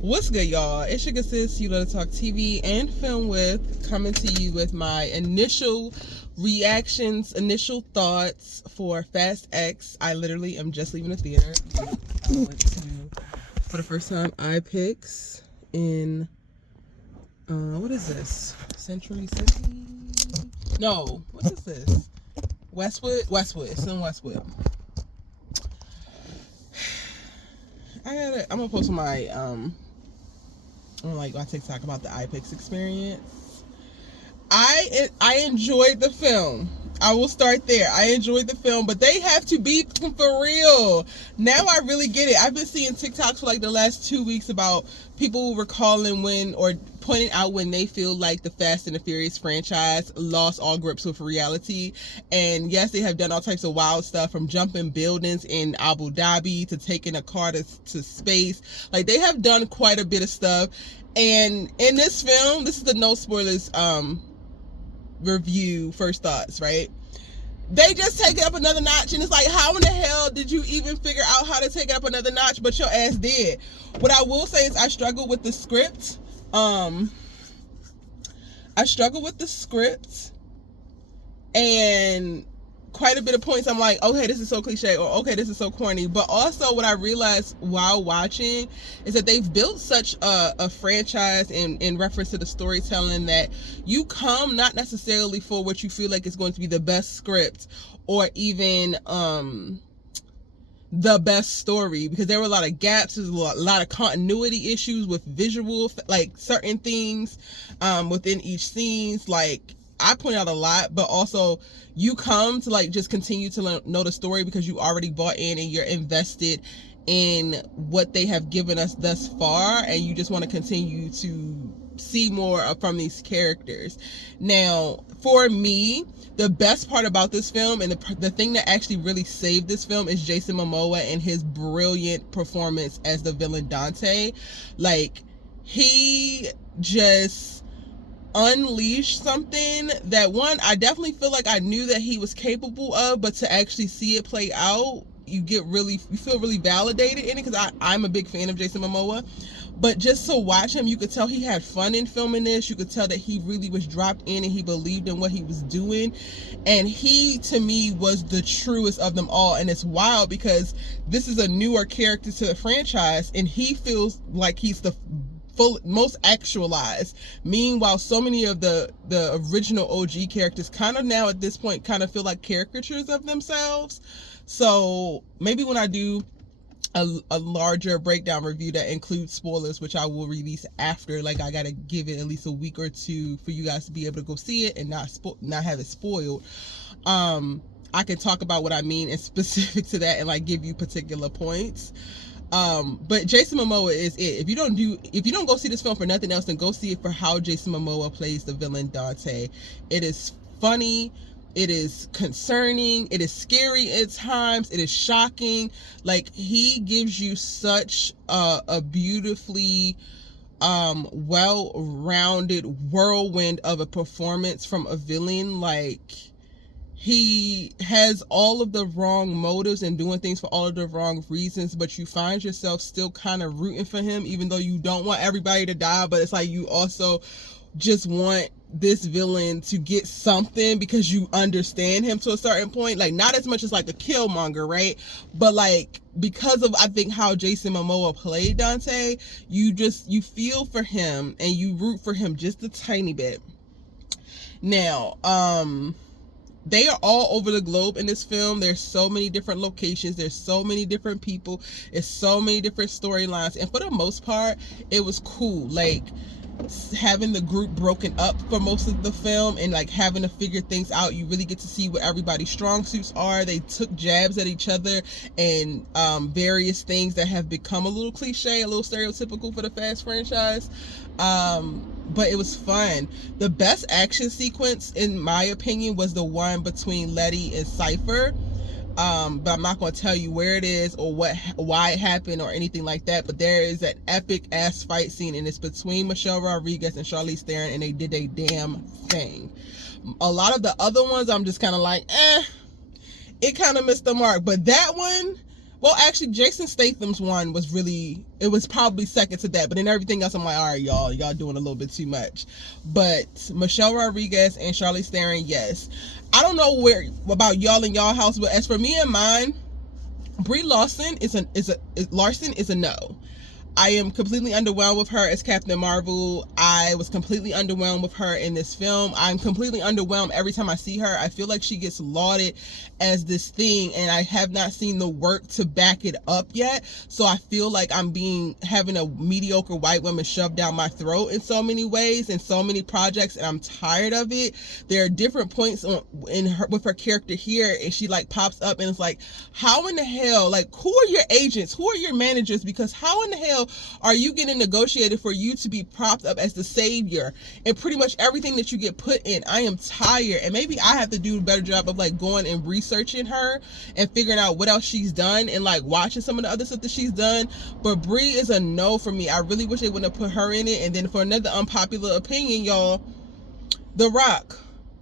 What's good, y'all? It's your good sis, You Love to Talk TV and Film With, coming to you with my initial reactions, initial thoughts for Fast X. I literally am just leaving the theater. I went to, for the first time, iPix in, what is this? Century City? No, what is this? Westwood? Westwood. It's in Westwood. I'm gonna post my on my TikTok about the iPix experience. I enjoyed the film. I will start there. I enjoyed the film, but they have to be for real. Now I really get it. I've been seeing TikToks for like the last 2 weeks about people recalling when, or pointing out when they feel like the Fast and the Furious franchise lost all grips with reality. And yes, they have done all types of wild stuff, from jumping buildings in Abu Dhabi to taking a car to space. Like, they have done quite a bit of stuff. And in this film, this is the no spoilers review, first thoughts, right? They just take it up another notch, and it's like, how in the hell did you even figure out how to take it up another notch? But your ass did. What I will say is I struggle with the script. And quite a bit of points I'm like, okay, this is so cliche, or okay, this is so corny. But also what I realized while watching is that they've built such a franchise in reference to the storytelling that you come not necessarily for what you feel like is going to be the best script or even the best story, because there were a lot of gaps. There's a lot of continuity issues with visual, like certain things within each scenes. Like, I point out a lot, but also you come to like just continue to know the story because you already bought in and you're invested in what they have given us thus far, and you just want to continue to see more from these characters. Now, for me, the best part about this film, and the thing that actually really saved this film, is Jason Momoa and his brilliant performance as the villain Dante. Like, he just unleashed something that, one, I definitely feel like I knew that he was capable of, but to actually see it play out, you feel really validated in it, because I'm a big fan of Jason Momoa. But just to watch him, you could tell he had fun in filming this. You could tell that he really was dropped in and he believed in what he was doing. And he, to me, was the truest of them all. And it's wild because this is a newer character to the franchise, and he feels like he's the most actualized. Meanwhile, so many of the original OG characters kind of now at this point kind of feel like caricatures of themselves. So maybe when I do a larger breakdown review that includes spoilers, which I will release after, like, I gotta give it at least a week or two for you guys to be able to go see it and not have it spoiled, I can talk about what I mean and specific to that and like give you particular points. But Jason Momoa is it. If you don't go see this film for nothing else, then go see it for how Jason Momoa plays the villain Dante. It is funny, it is concerning, it is scary at times, it is shocking. Like, he gives you such a beautifully well-rounded whirlwind of a performance from a villain. Like, he has all of the wrong motives and doing things for all of the wrong reasons, but you find yourself still kind of rooting for him, even though you don't want everybody to die. But it's like, you also just want this villain to get something because you understand him to a certain point. Like, not as much as like a Killmonger, right? But like, because of, I think, how Jason Momoa played Dante, you feel for him and you root for him just a tiny bit. Now, they are all over the globe in this film. There's so many different locations. There's so many different people. It's so many different storylines. And for the most part, it was cool. Like, having the group broken up for most of the film and like having to figure things out. You really get to see what everybody's strong suits are. They took jabs at each other and various things that have become a little cliche, a little stereotypical for the Fast franchise. But it was fun. The best action sequence, in my opinion, was the one between Letty and Cypher. But I'm not going to tell you where it is or why it happened or anything like that. But there is an epic ass fight scene, and it's between Michelle Rodriguez and Charlize Theron, and they did a damn thing. A lot of the other ones, I'm just kind of like, it kind of missed the mark. But that one, Well, actually, Jason Statham's one was really, it was probably second to that. But then everything else, I'm like, all right, y'all doing a little bit too much. But Michelle Rodriguez and Charlize Theron, yes. I don't know where about y'all in y'all house, but as for me and mine, Brie Larson is a no. I am completely underwhelmed with her as Captain Marvel. I was completely underwhelmed with her in this film. I'm completely underwhelmed every time I see her. I feel like she gets lauded as this thing, and I have not seen the work to back it up yet. So I feel like I'm having a mediocre white woman shoved down my throat in so many ways, in so many projects, and I'm tired of it. There are different points with her character here, and she like pops up, and it's like, how in the hell, like, who are your agents? Who are your managers? Because how in the hell are you getting negotiated for you to be propped up as the savior and pretty much everything that you get put in? I am tired, and maybe I have to do a better job of like going and researching her and figuring out what else she's done and like watching some of the other stuff that she's done. But Brie is a no for me. I really wish they wouldn't have put her in it. And then for another unpopular opinion, y'all, The Rock.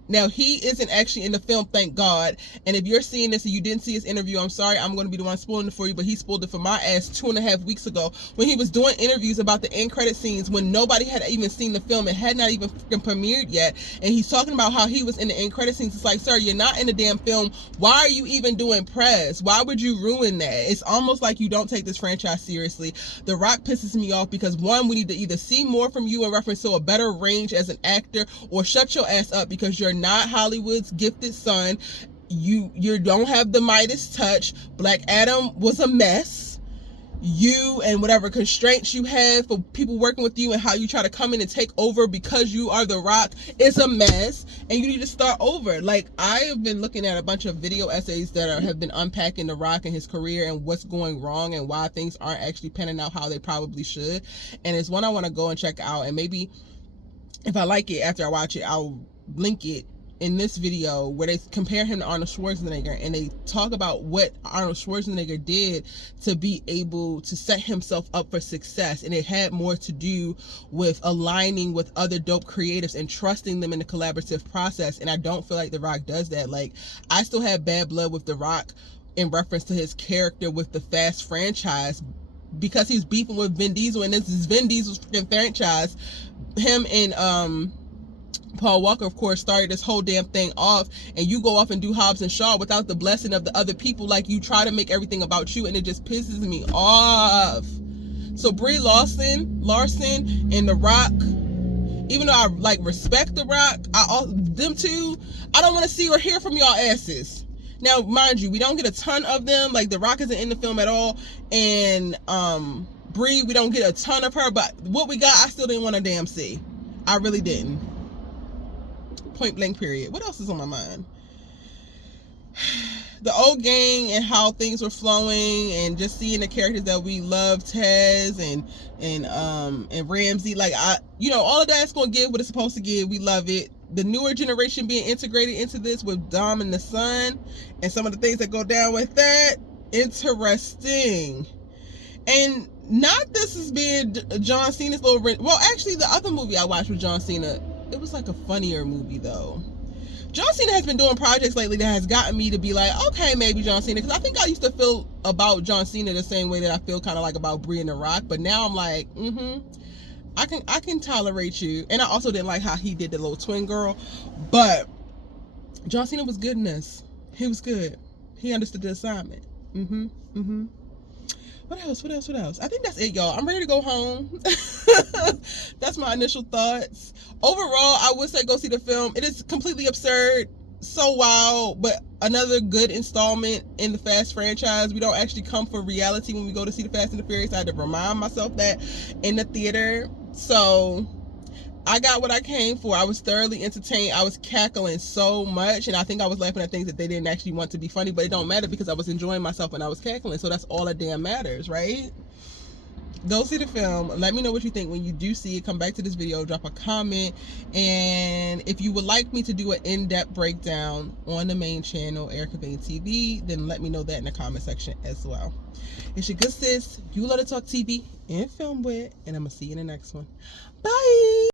Now, he isn't actually in the film, thank God. And if you're seeing this and you didn't see his interview, I'm sorry, I'm going to be the one spoiling it for you, but he spoiled it for my ass 2.5 weeks ago when he was doing interviews about the end credit scenes when nobody had even seen the film. It had not even freaking premiered yet. And he's talking about how he was in the end credit scenes. It's like, sir, you're not in the damn film. Why are you even doing press? Why would you ruin that? It's almost like you don't take this franchise seriously. The Rock pisses me off because, one, we need to either see more from you in reference to a better range as an actor, or shut your ass up because you're not Hollywood's gifted son. You don't have the Midas touch. Black Adam was a mess. You and whatever constraints you have for people working with you and how you try to come in and take over because you are The Rock is a mess, and you need to start over. Like, I have been looking at a bunch of video essays that have been unpacking The Rock and his career and what's going wrong and why things aren't actually panning out how they probably should. And it's one I want to go and check out, and maybe if I like it after I watch it, I'll link it in this video where they compare him to Arnold Schwarzenegger, and they talk about what Arnold Schwarzenegger did to be able to set himself up for success. And it had more to do with aligning with other dope creatives and trusting them in the collaborative process. And I don't feel like The Rock does that. Like, I still have bad blood with The Rock in reference to his character with the Fast franchise, because he's beefing with Vin Diesel, and this is Vin Diesel's freaking franchise. Him and Paul Walker, of course, started this whole damn thing off, and you go off and do Hobbs and Shaw without the blessing of the other people. Like, you try to make everything about you, and it just pisses me off. So Brie Larson and The Rock, even though I like respect The Rock, them two, I don't want to see or hear from y'all asses. Now, mind you, we don't get a ton of them. Like, The Rock isn't in the film at all, and Brie, we don't get a ton of her, but what we got, I still didn't want to damn see. I really didn't. Point blank period. What else is on my mind? The old gang and how things were flowing, and just seeing the characters that we love, Tez and Ramsey. Like, all of that's gonna give what it's supposed to give. We love it. The newer generation being integrated into this with Dom and the Son, and some of the things that go down with that, interesting. And not this as being John Cena's little... Well, actually, the other movie I watched with John Cena, it was like a funnier movie, though. John Cena has been doing projects lately that has gotten me to be like, okay, maybe John Cena. Because I think I used to feel about John Cena the same way that I feel kind of like about Brie and The Rock. But now I'm like, I can tolerate you. And I also didn't like how he did the little twin girl. But John Cena was good in this. He was good. He understood the assignment. What else? I think that's it, y'all. I'm ready to go home. That's my initial thoughts. Overall, I would say go see the film. It is completely absurd, so wild, but another good installment in the Fast franchise. We don't actually come for reality when we go to see the Fast and the Furious. I had to remind myself that in the theater. So I got what I came for. I was thoroughly entertained. I was cackling so much, and I think I was laughing at things that they didn't actually want to be funny, but it don't matter because I was enjoying myself and I was cackling. So that's all that damn matters, right? Go see the film. Let me know what you think when you do see it. Come back to this video, drop a comment, and if you would like me to do an in-depth breakdown on the main channel, Erica Vane TV, then let me know that in the comment section as well. It's your good sis, You Love to Talk TV and Film With, and I'm gonna see you in the next one. Bye.